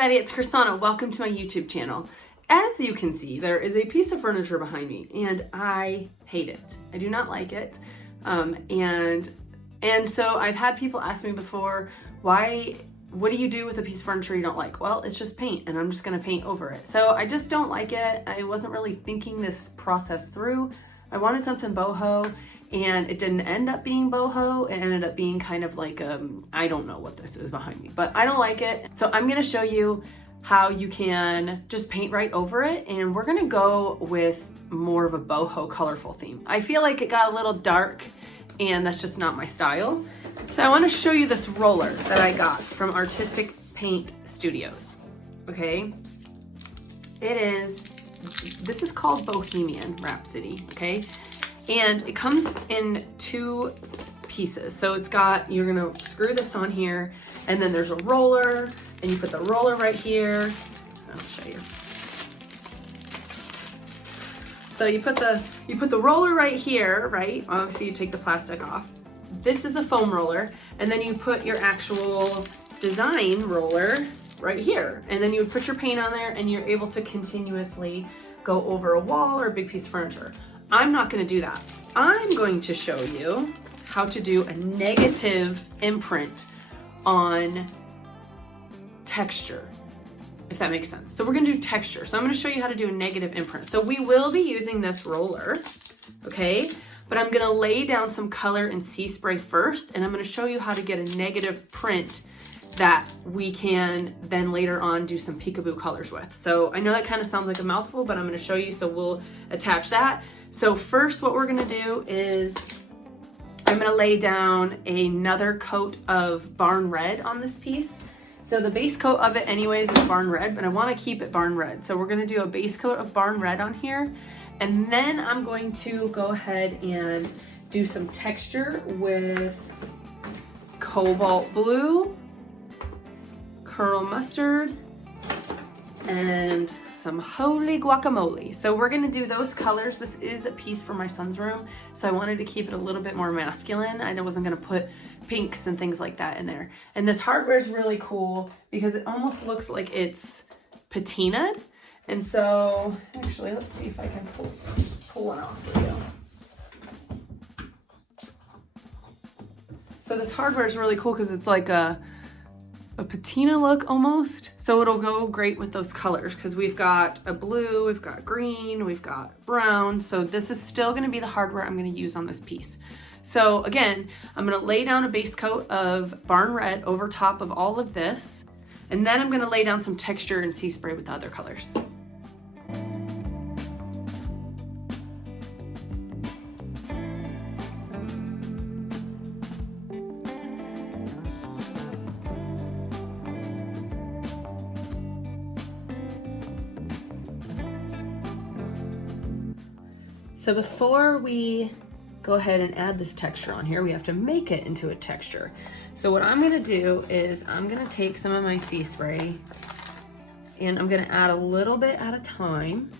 everybody, it's Crys'Dawna. Welcome to my YouTube channel. As you can see, there is a piece of furniture behind me and I hate it. I do not like it. And so I've had people ask me before, what do you do with a piece of furniture you don't like? Well, it's just paint and I'm just gonna paint over it. So I just don't like it. I wasn't really thinking this process through. I wanted something boho and it didn't end up being boho. It ended up being kind of like, I don't know what this is behind me, but I don't like it. So I'm gonna show you how you can just paint right over it. And we're gonna go with more of a boho colorful theme. I feel like it got a little dark and that's just not my style. So I wanna show you this roller that I got from Artistic Paint Studios, okay? This is called Bohemian Rhapsody, okay? And it comes in two pieces. So it's got, you're gonna screw this on here, and then there's a roller, and you put the roller right here. I'll show you. So you put the roller right here, right? Obviously you take the plastic off. This is the foam roller, and then you put your actual design roller right here. And then you would put your paint on there and you're able to continuously go over a wall or a big piece of furniture. I'm not gonna do that. I'm going to show you how to do a negative imprint on texture, if that makes sense. So we're gonna do texture. So I'm gonna show you how to do a negative imprint. So we will be using this roller, okay? But I'm gonna lay down some color and sea spray first, and I'm gonna show you how to get a negative print that we can then later on do some peekaboo colors with. So I know that kind of sounds like a mouthful, but I'm gonna show you, so we'll attach that. So first what we're gonna do is I'm gonna lay down another coat of barn red on this piece. So the base coat of it anyways is barn red, but I wanna keep it barn red. So we're gonna do a base coat of barn red on here. And then I'm going to go ahead and do some texture with cobalt blue, curl mustard, and some holy guacamole. So we're gonna do those colors. This is a piece for my son's room, so I wanted to keep it a little bit more masculine. I wasn't gonna put pinks and things like that in there. And this hardware is really cool because it almost looks like it's patinaed. And so, actually, let's see if I can pull one off for you. So this hardware is really cool because it's like a patina look almost. So it'll go great with those colors because we've got a blue, we've got green, we've got brown. So this is still gonna be the hardware I'm gonna use on this piece. So again, I'm gonna lay down a base coat of barn red over top of all of this. And then I'm gonna lay down some texture and sea spray with the other colors. So before we go ahead and add this texture on here, we have to make it into a texture. So what I'm gonna do is I'm gonna take some of my sea spray and I'm gonna add a little bit at a time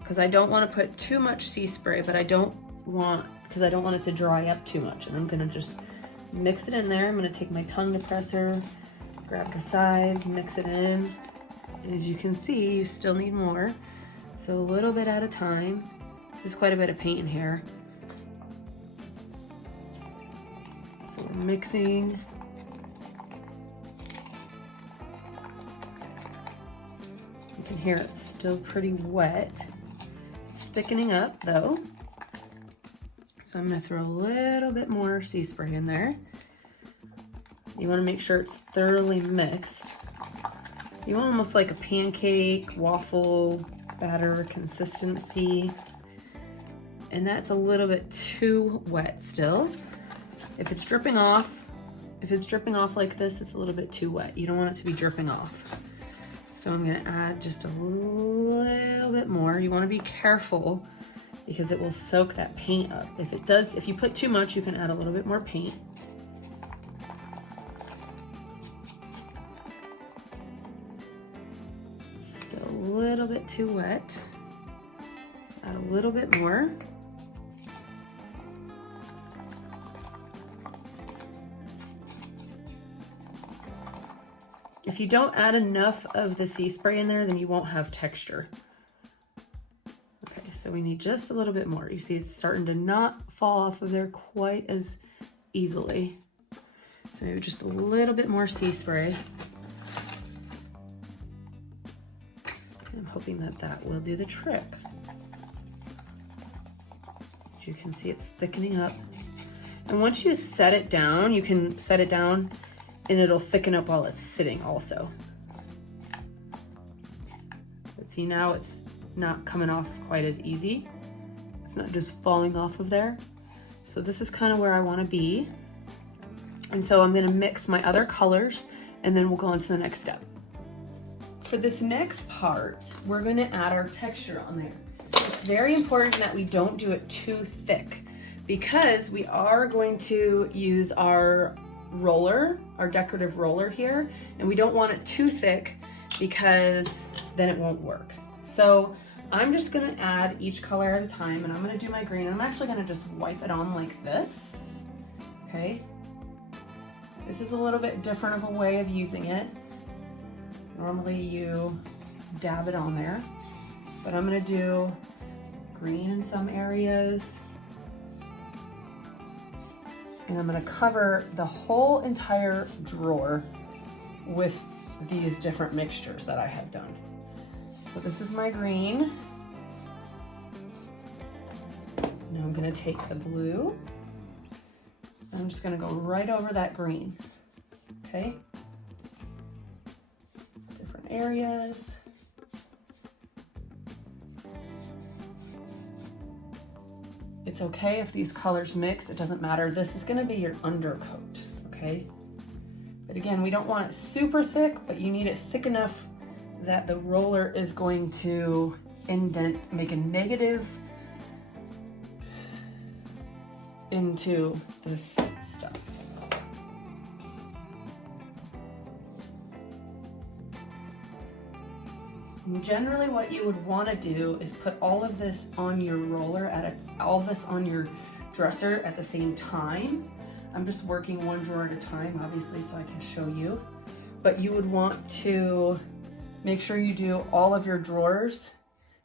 because I don't wanna put too much sea spray, but I don't want it to dry up too much. And I'm gonna just mix it in there. I'm gonna take my tongue depressor, grab the sides, mix it in. And as you can see, you still need more. So a little bit at a time. This is quite a bit of paint in here. So we're mixing. You can hear it's still pretty wet. It's thickening up though. So I'm gonna throw a little bit more sea spray in there. You wanna make sure it's thoroughly mixed. You want almost like a pancake, waffle, batter consistency. And that's a little bit too wet still. If it's dripping off like this, it's a little bit too wet. You don't want it to be dripping off. So I'm gonna add just a little bit more. You wanna be careful because it will soak that paint up. If you put too much, you can add a little bit more paint. Still a little bit too wet. Add a little bit more. If you don't add enough of the sea spray in there, then you won't have texture. Okay, so we need just a little bit more. You see it's starting to not fall off of there quite as easily. So maybe just a little bit more sea spray. I'm hoping that that will do the trick. As you can see, it's thickening up. And once you set it down, you can set it down and it'll thicken up while it's sitting also. But see, now it's not coming off quite as easy. It's not just falling off of there. So this is kind of where I want to be. And so I'm going to mix my other colors and then we'll go on to the next step. For this next part, we're going to add our texture on there. It's very important that we don't do it too thick because we are going to use our roller, our decorative roller here, and we don't want it too thick because then it won't work. So I'm just gonna add each color at a time, and I'm gonna do my green, and I'm actually gonna just wipe it on like this, okay? This is a little bit different of a way of using it. Normally you dab it on there, but I'm gonna do green in some areas, and I'm gonna cover the whole entire drawer with these different mixtures that I have done. So this is my green. Now I'm gonna take the blue, and I'm just gonna go right over that green, okay? Different areas. It's okay if these colors mix, it doesn't matter. This is gonna be your undercoat, okay? But again, we don't want it super thick, but you need it thick enough that the roller is going to indent, make a negative into this stuff. And generally what you would want to do is put all of this on your roller all of this on your dresser at the same time. I'm just working one drawer at a time, obviously, so I can show you. But you would want to make sure you do all of your drawers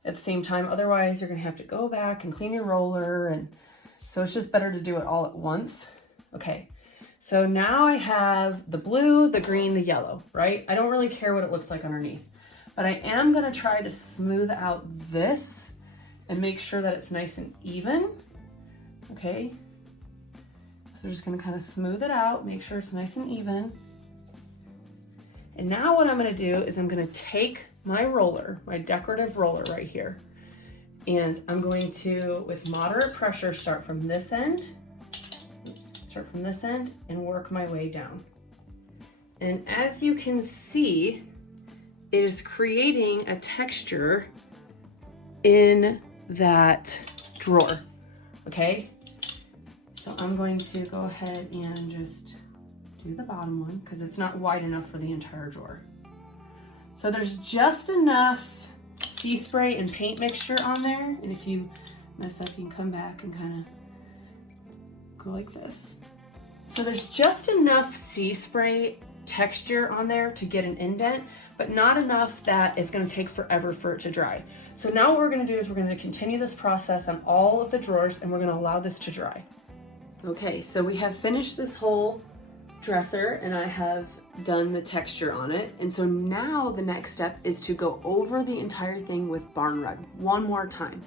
at the same time. Otherwise, you're gonna have to go back and clean your roller. And so it's just better to do it all at once. Okay, so now I have the blue, the green, the yellow, right? I don't really care what it looks like underneath. But I am gonna try to smooth out this and make sure that it's nice and even, okay? So we're just gonna kind of smooth it out, make sure it's nice and even. And now what I'm gonna do is I'm gonna take my roller, my decorative roller right here, and I'm going to, with moderate pressure, start from this end, and work my way down. And as you can see, it is creating a texture in that drawer, okay? So I'm going to go ahead and just do the bottom one because it's not wide enough for the entire drawer. So there's just enough sea spray and paint mixture on there, and if you mess up, you can come back and kind of go like this. So there's just enough sea spray texture on there to get an indent, but not enough that it's going to take forever for it to dry. So now what we're going to do is we're going to continue this process on all of the drawers, and we're going to allow this to dry. Okay, so we have finished this whole dresser, and I have done the texture on it. And so now the next step is to go over the entire thing with barn red one more time.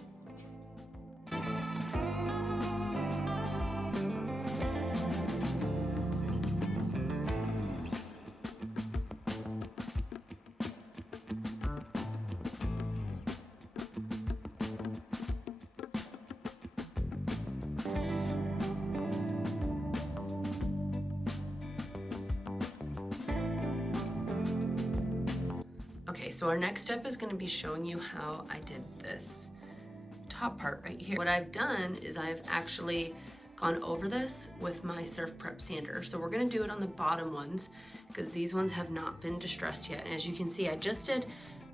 Okay, so our next step is going to be showing you how I did this top part right here. What I've done is I've actually gone over this with my Surf Prep sander. So we're going to do it on the bottom ones because these ones have not been distressed yet. And as you can see, I just did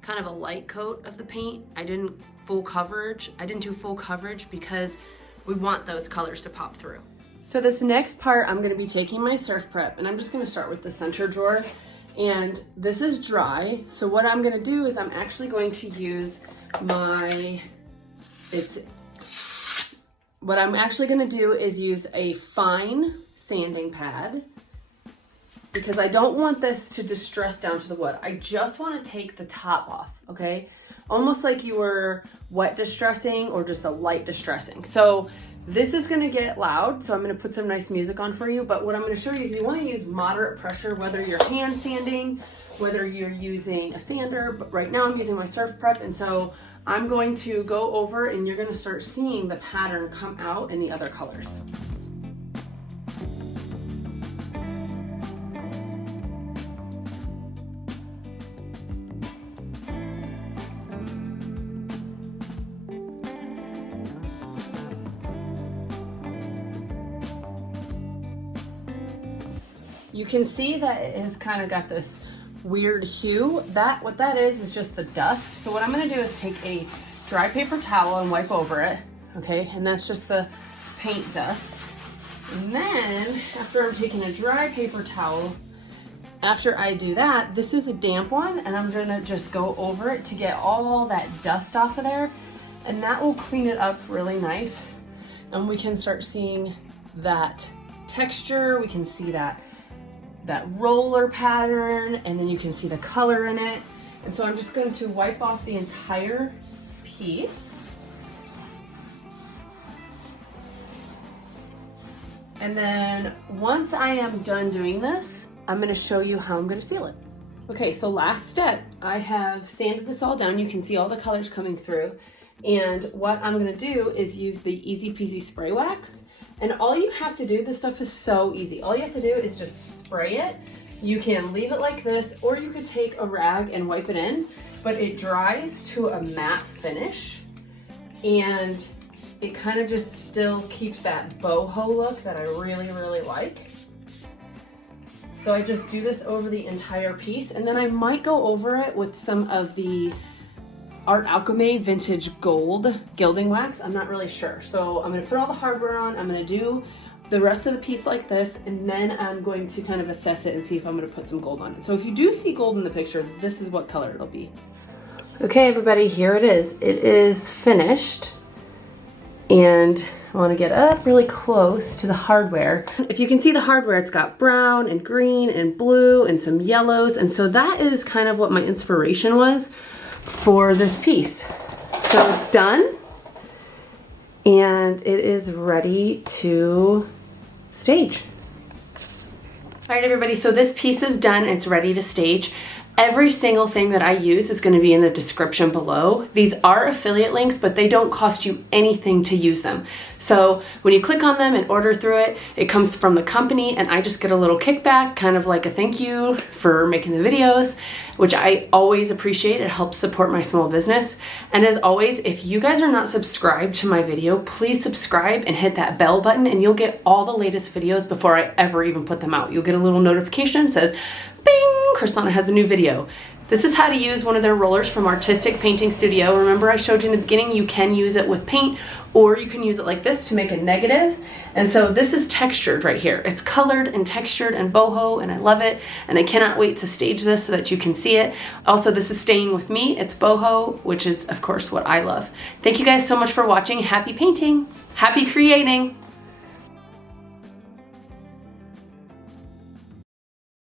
kind of a light coat of the paint. I didn't do full coverage because we want those colors to pop through. So this next part, I'm going to be taking my Surf Prep, and I'm just going to start with the center drawer. And this is dry. So what I'm gonna do is I'm actually going to use what I'm actually gonna do is use a fine sanding pad, because I don't want this to distress down to the wood. I just wanna take the top off, okay? Almost like you were wet distressing or just a light distressing. So this is gonna get loud, so I'm gonna put some nice music on for you, but what I'm gonna show you is you wanna use moderate pressure, whether you're hand sanding, whether you're using a sander, but right now I'm using my Surf Prep, and so I'm going to go over and you're gonna start seeing the pattern come out in the other colors. You can see that it has kind of got this weird hue. What that is just the dust. So what I'm gonna do is take a dry paper towel and wipe over it, okay? And that's just the paint dust. And then after I'm taking a dry paper towel, after I do that, this is a damp one, and I'm gonna just go over it to get all that dust off of there, and that will clean it up really nice. And we can start seeing that texture, we can see that roller pattern, and then you can see the color in it. And so I'm just going to wipe off the entire piece. And then once I am done doing this, I'm going to show you how I'm going to seal it. Okay, so last step, I have sanded this all down. You can see all the colors coming through. And what I'm going to do is use the Easy Peasy spray wax. And all you have to do, this stuff is so easy. All you have to do is just spray it. You can leave it like this, or you could take a rag and wipe it in, but it dries to a matte finish. And it kind of just still keeps that boho look that I really, really like. So I just do this over the entire piece, and then I might go over it with some of the Art Alchemy Vintage Gold Gilding Wax. I'm not really sure. So I'm gonna put all the hardware on, I'm gonna do the rest of the piece like this, and then I'm going to kind of assess it and see if I'm gonna put some gold on it. So if you do see gold in the picture, this is what color it'll be. Okay, everybody, here it is. It is finished, and I wanna get up really close to the hardware. If you can see the hardware, it's got brown and green and blue and some yellows, and so that is kind of what my inspiration was for this piece. So it's done, and it is ready to stage. All right, everybody, so this piece is done. It's ready to stage. Every single thing that I use is going to be in the description below. These are affiliate links, but they don't cost you anything to use them. So when you click on them and order through it, it comes from the company, and I just get a little kickback, kind of like a thank you for making the videos, which I always appreciate. It helps support my small business. And as always, if you guys are not subscribed to my video, please subscribe and hit that bell button, and you'll get all the latest videos before I ever even put them out. You'll get a little notification that says, bing, Crys'Dawna has a new video. This is how to use one of their rollers from Artistic Painting Studio. Remember I showed you in the beginning, you can use it with paint, or you can use it like this to make a negative. And so this is textured right here. It's colored and textured and boho, and I love it. And I cannot wait to stage this so that you can see it. Also, this is staying with me. It's boho, which is of course what I love. Thank you guys so much for watching. Happy painting, happy creating.